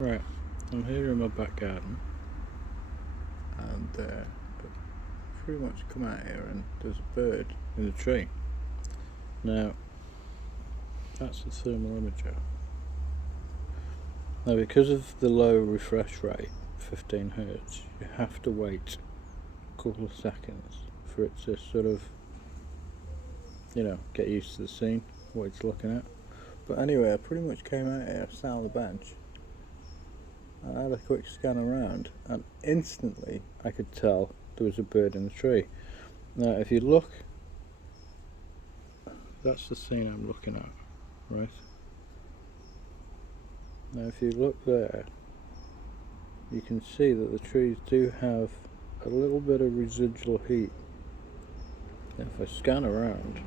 Right, I'm here in my back garden and I've pretty much come out here and there's a bird in the tree. Now, that's the thermal imager. Now, because of the low refresh rate, 15 Hz, you have to wait a couple of seconds for it to sort of, get used to the scene, what it's looking at. But anyway, I pretty much came out here, sat on the bench, and I had a quick scan around, and instantly I could tell there was a bird in the tree. Now, if you look, that's the scene I'm looking at, right? Now, if you look there, you can see that the trees do have a little bit of residual heat. Now, if I scan around,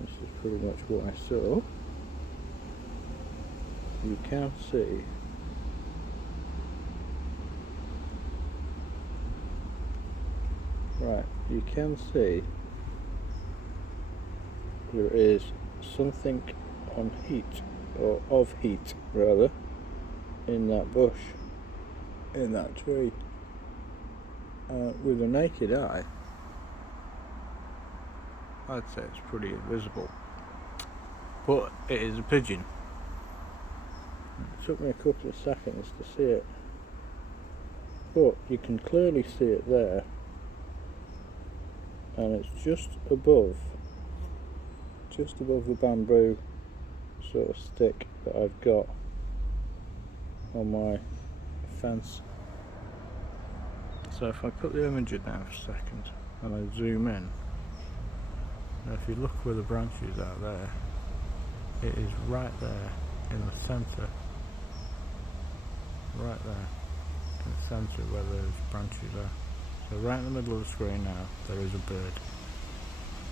this is pretty much what I saw. You can see you can see there is something on heat, or of heat rather, in that bush, in that tree. With the naked eye, I'd say it's pretty invisible, but it is a pigeon. It took me a couple of seconds to see it, but you can clearly see it there, and it's just above the bamboo sort of stick that I've got on my fence. So if I put the imager down for a second and I zoom in, now if you look where the branch is out there, it is right there in the centre, right there in the centre where those branches are. So right in the middle of the screen now there is a bird,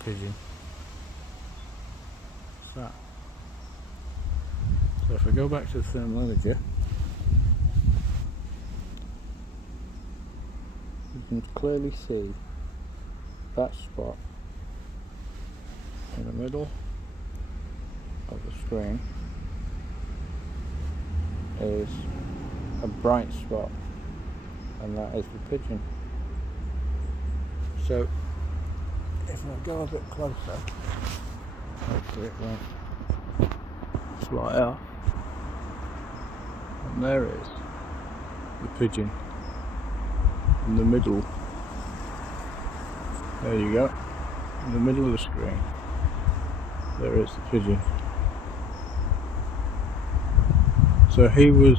a pigeon. What's that? So if I go back to the thermal imager, you can clearly see that spot in the middle of the screen is a bright spot, and that is the pigeon. So if I go a bit closer, hopefully it won't fly off, and there is the pigeon in the middle. There you go, in the middle of the screen there is the pigeon. So he was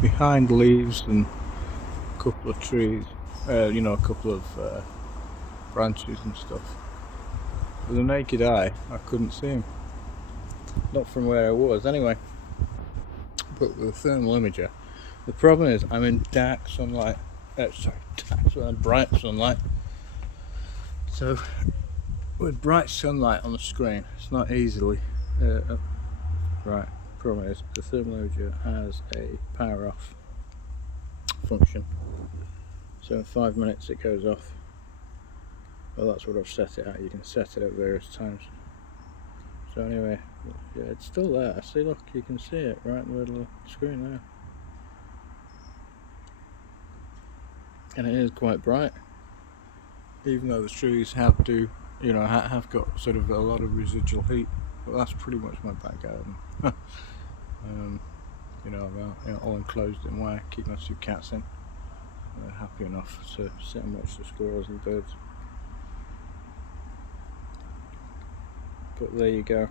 behind leaves and a couple of trees, a couple of branches and stuff. With the naked eye I couldn't see him, not from where I was anyway. But with the thermal imager, the problem is I'm in bright sunlight. So with bright sunlight on the screen, it's not easily right. Problem is the thermal imager has a power off function, so in 5 minutes it goes off. Well, that's what I've set it at. You can set it at various times. So anyway, yeah, it's still there. See, look, you can see it right in the middle of the screen there, and it is quite bright, even though the trees have got sort of a lot of residual heat. But that's pretty much my back garden. All enclosed in wire, keep my 2 cats in. They're happy enough to sit and watch the squirrels and birds. But there you go,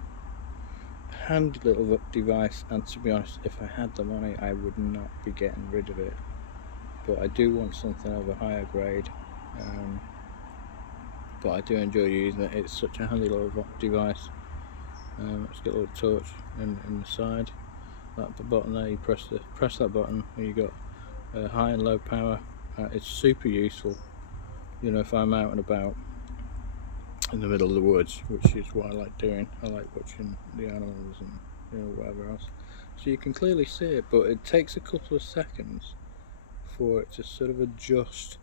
handy little device, and to be honest, if I had the money I would not be getting rid of it, but I do want something of a higher grade. But I do enjoy using it. It's such a handy little device. It's got a little torch in the side. That button there, you press that button and you got high and low power. It's super useful, if I'm out and about in the middle of the woods, which is what I like doing. I like watching the animals and whatever else. So you can clearly see it, but it takes a couple of seconds for it to sort of adjust.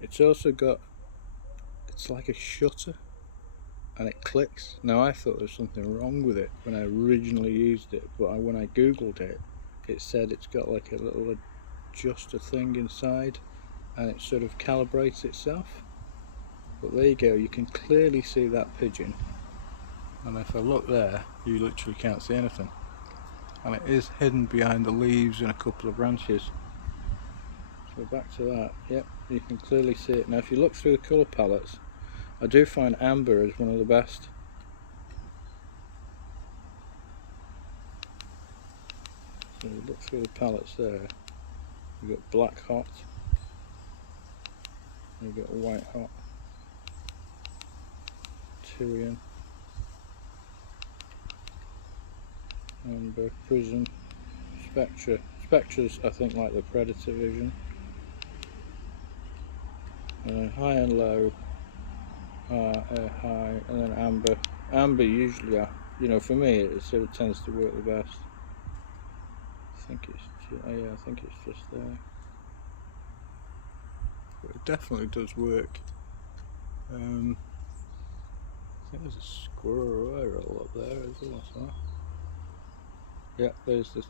It's also got, it's like a shutter and it clicks. Now I thought there was something wrong with it when I originally used it, but when I googled it, it said it's got like a little adjuster thing inside and it sort of calibrates itself. But there you go, you can clearly see that pigeon, and if I look there, you literally can't see anything, and it is hidden behind the leaves and a couple of branches. So back to that, yep, you can clearly see it. Now if you look through the colour palettes, I do find amber is one of the best. So you look through the palettes there, you've got black hot, you've got white hot, Tyrian, amber, prism, spectra. Spectra's I think like the predator vision. High and low, high, and then amber. Amber usually, you know, for me it sort of tends to work the best. I think it's, yeah, I think it's just there. But it definitely does work. I think there's a squirrel up there as well. So. Yeah, there's this.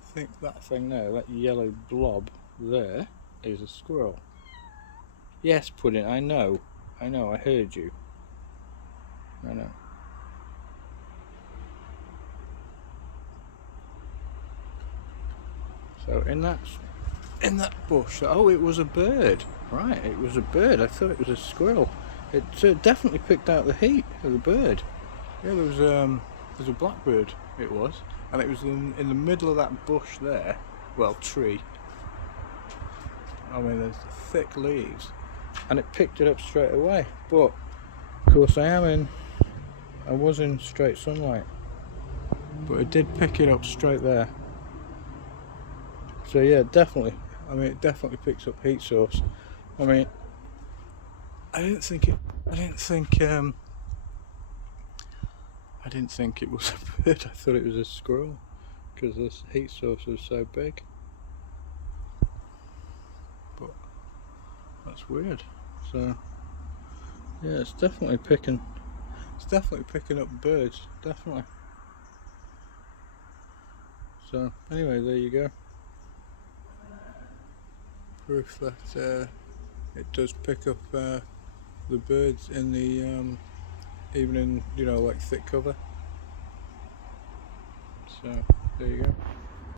I think that thing there, that yellow blob there, is a squirrel. Yes, Pudding, I know, I heard you. I know. So in that bush, oh, it was a bird. Right, it was a bird. I thought it was a squirrel. It definitely picked out the heat of the bird. Yeah, there's a blackbird. It was, and it was in the middle of that bush there. Well, tree. I mean, there's thick leaves, and it picked it up straight away. But of course, I was in straight sunlight, but it did pick it up straight there. So yeah, definitely. I mean, it definitely picks up heat source. I mean, I didn't think it was a bird. I thought it was a squirrel because this heat source was so big. But that's weird. So yeah, it's definitely picking up birds, definitely. So anyway, there you go. Proof that it does pick up the birds in the even in, you know, like thick cover. So there you go.